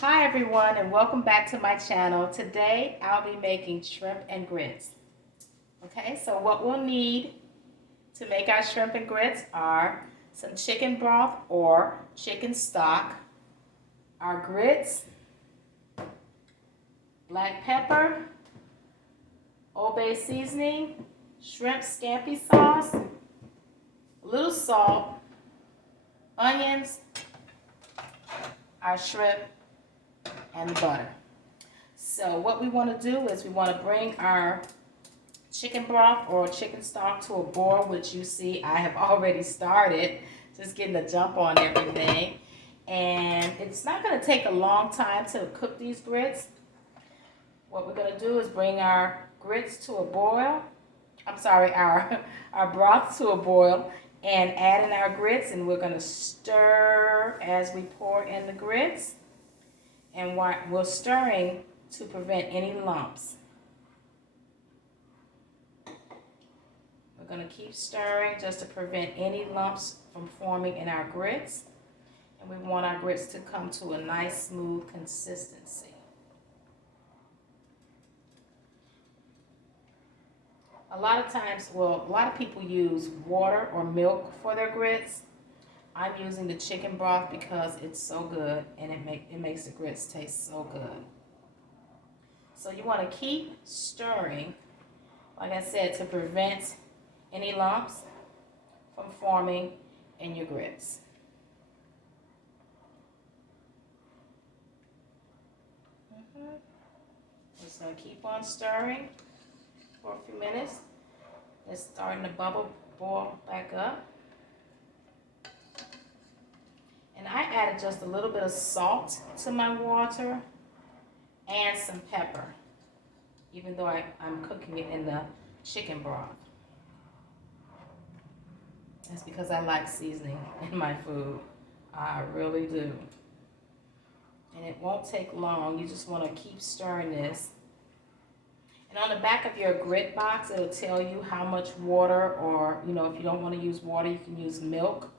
Hi everyone, and welcome back to my channel. Today I'll be making shrimp and grits. Okay, so what we'll need to make our shrimp and grits are some chicken broth or chicken stock, our grits, black pepper, Old Bay seasoning, shrimp scampi sauce, a little salt, onions, our shrimp, and butter. So what we want to do is we want to bring our chicken broth or chicken stock to a boil, which you see I have already started, just getting the jump on everything. And it's not going to take a long time to cook these grits. What we're going to do is bring our grits to a boil. I'm sorry, our broth to a boil and add in our grits, and we're going to stir as we pour in the grits. And we're stirring to prevent any lumps. We're going to keep stirring just to prevent any lumps from forming in our grits. And we want our grits to come to a nice smooth consistency. A lot of times, well, a lot of people use water or milk for their grits. I'm using the chicken broth because it's so good and it makes the grits taste so good. So you want to keep stirring, like I said, to prevent any lumps from forming in your grits. Just going to keep on stirring for a few minutes. It's starting to boil back up. And I added just a little bit of salt to my water and some pepper, even though I'm cooking it in the chicken broth. That's because I like seasoning in my food. I really do. And it won't take long. You just want to keep stirring this. And on the back of your grit box, it'll tell you how much water, or, you know, if you don't want to use water, you can use milk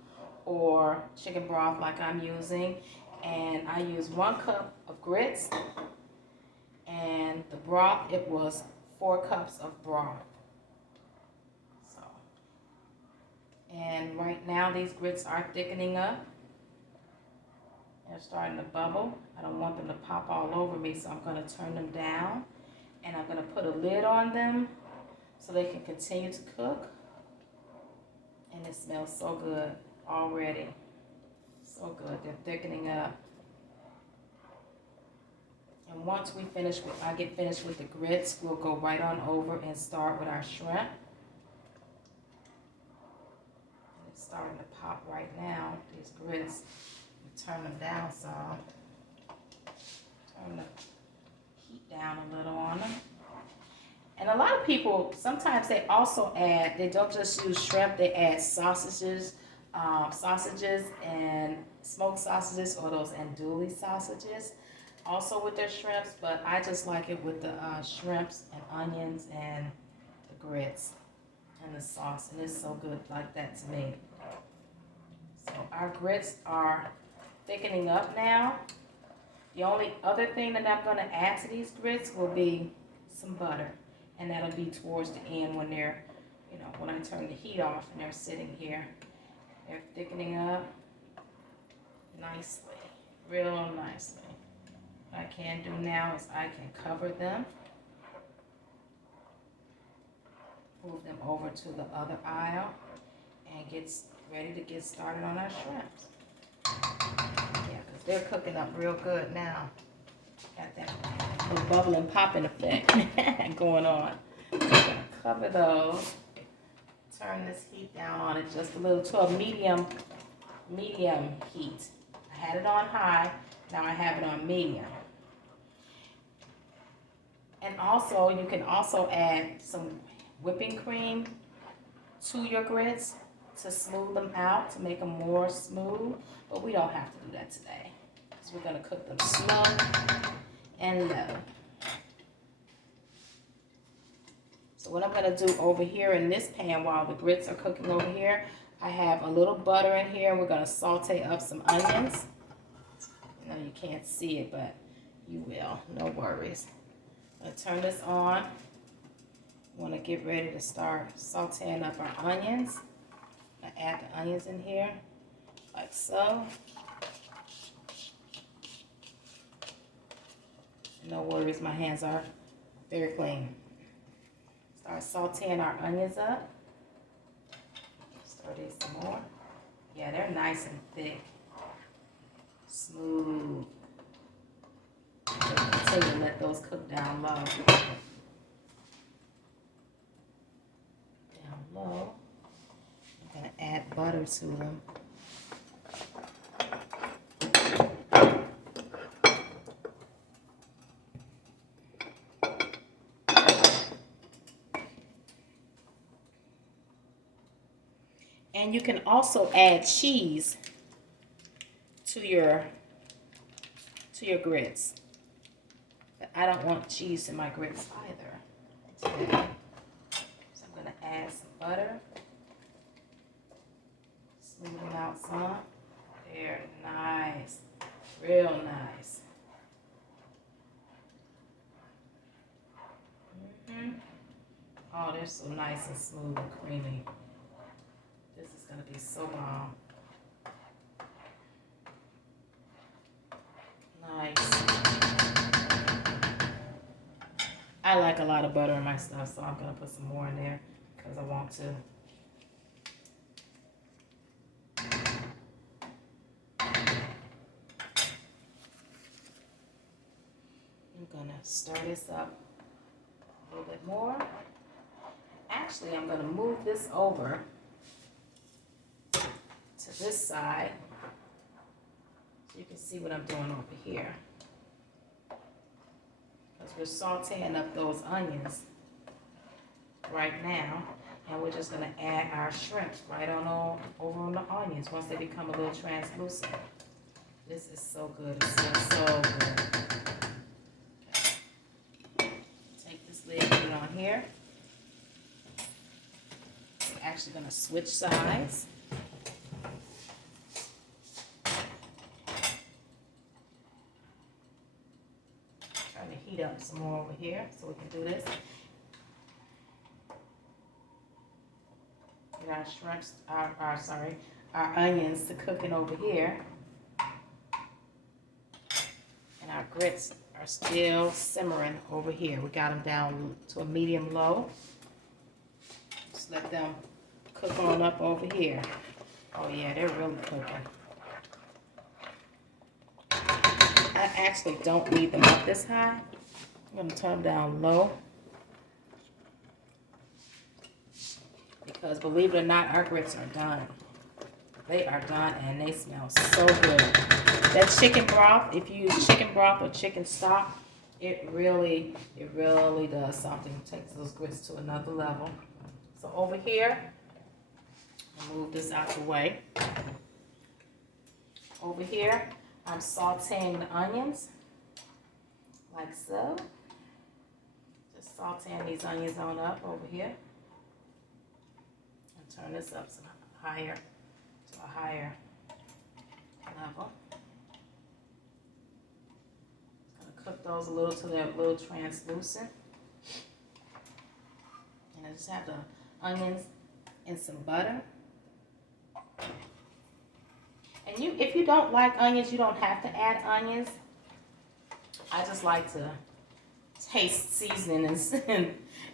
or chicken broth like I'm using. And I use 1 cup of grits, and the broth, it was 4 cups of broth. So, and right now these grits are thickening up. They're starting to bubble. I don't want them to pop all over me, so I'm going to turn them down, and I'm going to put a lid on them so they can continue to cook. And it smells so good already. So good. They're thickening up. And once I get finished with the grits, we'll go right on over and start with our shrimp. And it's starting to pop right now, these grits. Turn them down some. Turn the heat down a little on them. And a lot of people, sometimes they also add, they don't just use shrimp, they add sausages and smoked sausages, or those andouille sausages also with their shrimps, but I just like it with the shrimps and onions and the grits and the sauce, and it's so good like that to me. So our grits are thickening up now. The only other thing that I'm going to add to these grits will be some butter, and that'll be towards the end when they're, you know, when I turn the heat off and they're sitting here. They're thickening up nicely, real nicely. What I can do now is I can cover them, move them over to the other aisle, and get ready to get started on our shrimps. Yeah, because they're cooking up real good now. Got that little bubble and popping effect going on. So I'm going to cover those. Turn this heat down on it just a little to a medium heat. I had it on high, now I have it on medium. And also, you can also add some whipping cream to your grits to smooth them out, to make them more smooth. But we don't have to do that today, because we're going to cook them slow and low. So what I'm going to do over here in this pan while the grits are cooking over here, I have a little butter in here. We're going to saute up some onions. know you can't see it, but you will. No worries. I'm going to turn this on. We want to get ready to start sauteing up our onions. I'm going to add the onions in here, like so. No worries, my hands are very clean. Start sauteing our onions up. Stir these some more. Yeah, they're nice and thick. Smooth. Continue to let those cook down low. Down low. I'm going to add butter to them. And you can also add cheese to your grits. But I don't want cheese in my grits either today. So I'm going to add some butter. Smooth them out some. They're nice. Real nice. Oh, they're so nice and smooth and creamy. This is going to be so bomb. Nice. I like a lot of butter in my stuff, so I'm going to put some more in there because I want to. I'm going to stir this up a little bit more. Actually, I'm going to move this over to this side so you can see what I'm doing over here. Because we're sauteing up those onions right now, and we're just going to add our shrimp right on over on the onions once they become a little translucent. This is so good. It smells so good. Okay. Take this lid, put it on here. We're actually going to switch sides. Heat up some more over here so we can do this. Get our shrimps, our onions to cooking over here. And our grits are still simmering over here. We got them down to a medium low. Just let them cook on up over here. Oh yeah, they're really cooking. I actually don't need them up this high. I'm going to turn them down low. Because believe it or not, our grits are done. They are done and they smell so good. That chicken broth, if you use chicken broth or chicken stock, it really does something. It takes those grits to another level. So over here, I'll move this out the way. Over here, I'm sauteing the onions, like so. Just sauteing these onions on up over here. And turn this up to a higher level. Gonna cook those a little till they're a little translucent. And I just have the onions and some butter. And if you don't like onions, you don't have to add onions. I just like to taste seasonings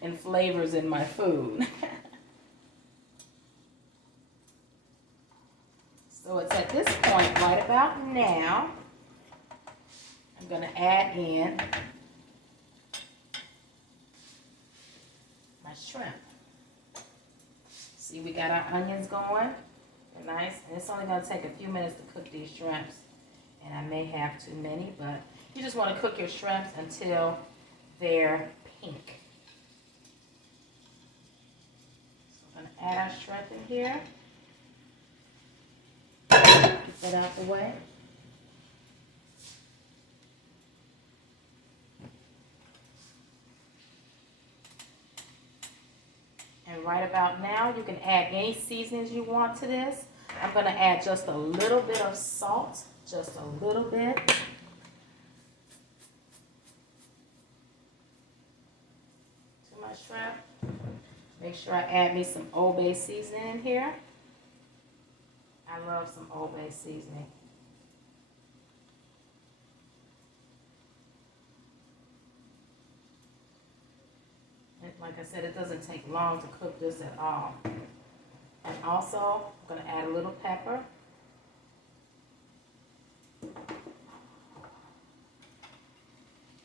and flavors in my food. So it's at this point, right about now, I'm going to add in my shrimp. See, we got our onions going. They're nice. And it's only going to take a few minutes to cook these shrimps. And I may have too many, but you just want to cook your shrimps until they're pink. So I'm going to add our shrimp in here. Get that out the way. And right about now, you can add any seasonings you want to this. I'm going to add just a little bit of salt, just a little bit. sure I add me some Old Bay seasoning in here. I love some Old Bay seasoning. And like I said, it doesn't take long to cook this at all. And also, I'm going to add a little pepper.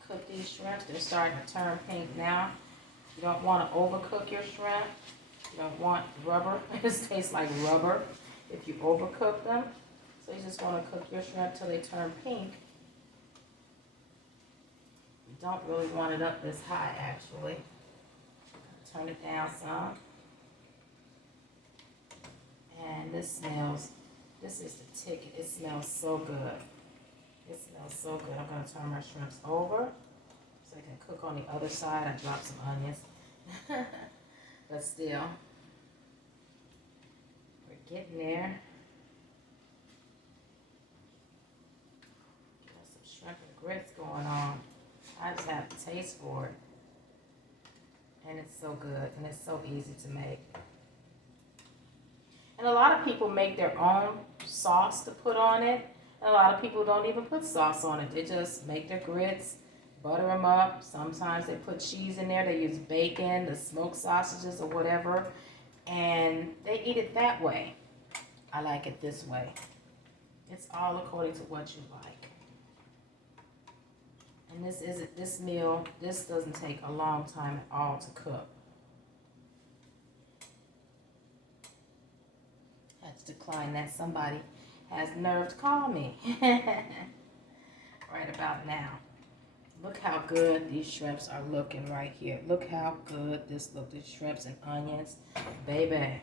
Cook these shrimps. They're starting to turn pink now. You don't want to overcook your shrimp. You don't want rubber. This tastes like rubber if you overcook them. So you just want to cook your shrimp till they turn pink. You don't really want it up this high, actually. Turn it down some. And this is the ticket. It smells so good. It smells so good. I'm going to turn my shrimps over so I can cook on the other side. I dropped some onions. But still, we're getting there. Got some shrimp and grits going on. I just have to taste for it. And it's so good, and it's so easy to make. And a lot of people make their own sauce to put on it. And a lot of people don't even put sauce on it. They just make their grits, butter them up. Sometimes they put cheese in there. They use bacon, the smoked sausages or whatever. And they eat it that way. I like it this way. It's all according to what you like. And this meal doesn't take a long time at all to cook. I had to decline that. Somebody has nerve to call me. Right about now. Look how good these shrimps are looking right here. Look how good this looks. These shrimps and onions. Baby.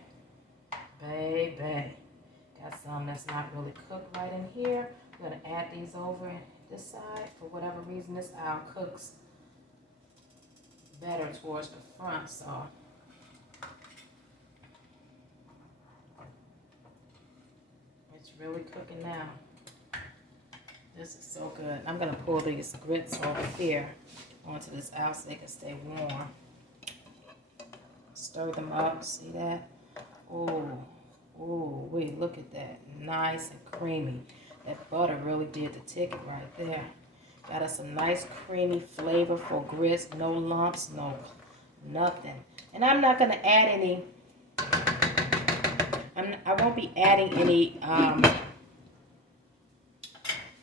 Baby. Got some that's not really cooked right in here. I'm going to add these over this side. For whatever reason, this aisle cooks better towards the front, so it's really cooking now. This is so good. I'm going to pull these grits over here onto this aisle so they can stay warm. Stir them up. See that? Oh, wait, look at that. Nice and creamy. That butter really did the ticket right there. Got us a nice creamy flavorful grits. No lumps, no nothing. And I'm not going to add any, I won't be adding any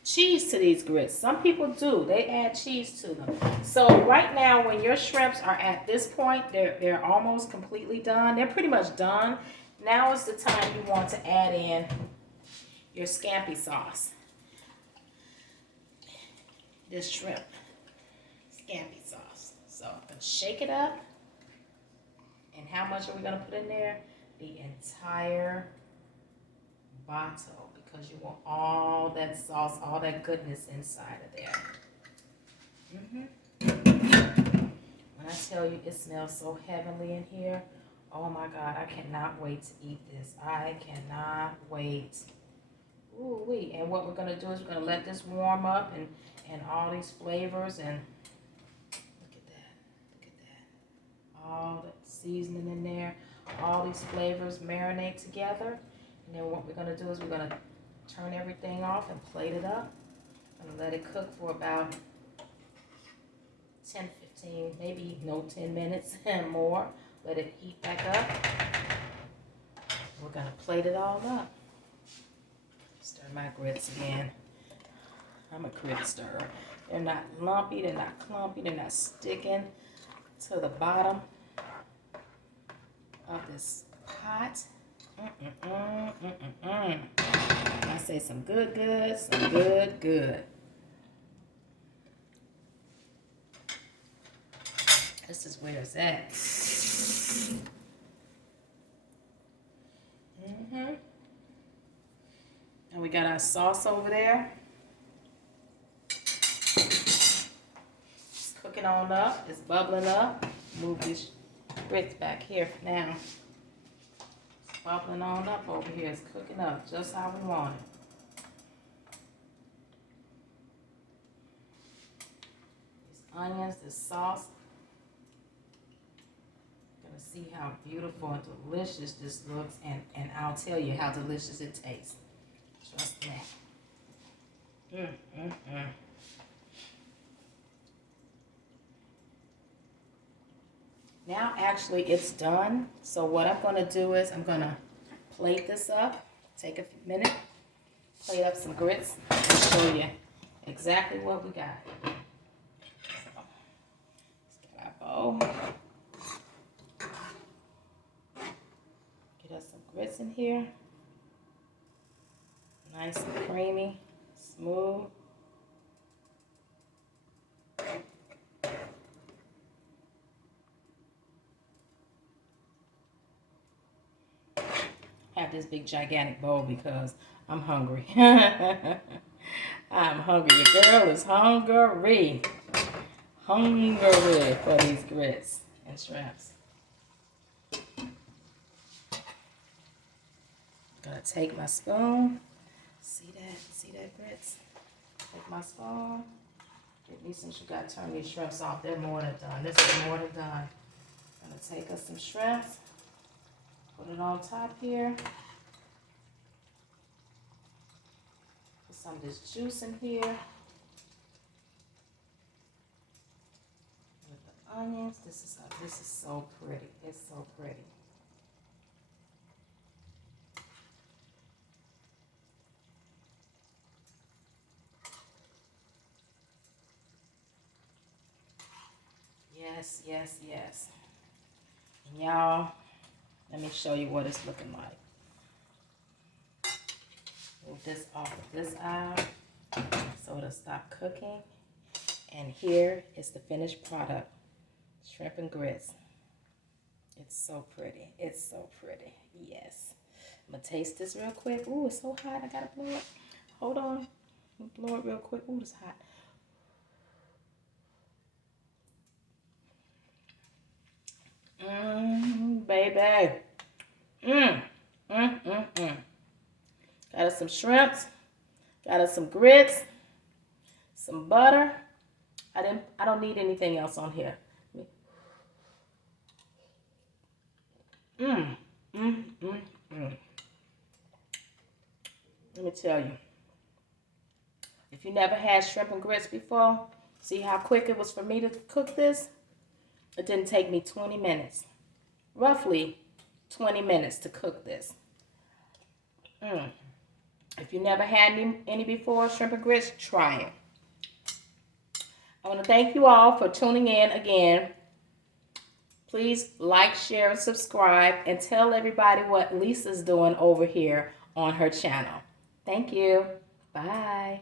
cheese to these grits. Some people do. They add cheese to them. So right now when your shrimps are at this point, they're almost completely done. They're pretty much done. Now is the time you want to add in your scampi sauce. This shrimp scampi sauce. So I'm going to shake it up. And how much are we going to put in there? The entire bottle, because you want all that sauce, all that goodness inside of there. When I tell you it smells so heavenly in here, oh my God, I cannot wait to eat this. I cannot wait. Ooh-wee. And what we're going to do is we're going to let this warm up and all these flavors, and look at that. All the seasoning in there, all these flavors marinate together. And then what we're going to do is we're going to turn everything off and plate it up. I'm going to let it cook for about 10, 15, maybe 10 minutes and more. Let it heat back up. We're going to plate it all up. Stir my grits again. I'm a grit stirrer. They're not lumpy, they're not clumpy, they're not sticking to the bottom of this pot. I say some good, some good. This is where it's at. And we got our sauce over there. It's cooking on up. It's bubbling up. Move these grits back here for now. It's bubbling on up over here. It's cooking up just how we want it. These onions, this sauce. see how beautiful and delicious this looks, and I'll tell you how delicious it tastes. Trust me. Now actually it's done. So what I'm going to do is I'm going to plate this up. Take a minute. Plate up some grits and show you exactly what we got. So, let's get our bowl. Get us some grits in here. Nice and creamy, smooth. I have this big gigantic bowl because I'm hungry. I'm hungry. Your girl is hungry. Hungry for these grits and shrimps. Gonna take my spoon. See that? See that grits? Take my spoon. Get me some. You gotta turn these shrimps off. They're more than done. This is more than done. Gonna take us some shrimps. Put it on top here. Put some of this juice in here. With the onions. This is so pretty. It's so pretty. Yes, yes, yes. And y'all, let me show you what it's looking like. Move this off of this aisle so it'll stop cooking. And here is the finished product. Shrimp and grits. It's so pretty. It's so pretty. Yes. I'm going to taste this real quick. Ooh, it's so hot. I got to blow it. Hold on. Blow it real quick. Ooh, it's hot. Baby. Got us some shrimps. Got us some grits. Some butter. I don't need anything else on here. Let me tell you. If you never had shrimp and grits before, see how quick it was for me to cook this? It didn't take me 20 minutes. Roughly 20 minutes to cook this. If you never had any before, shrimp and grits, try it. I want to thank you all for tuning in again. Please like, share, and subscribe, and tell everybody what Lisa's doing over here on her channel. Thank you. Bye.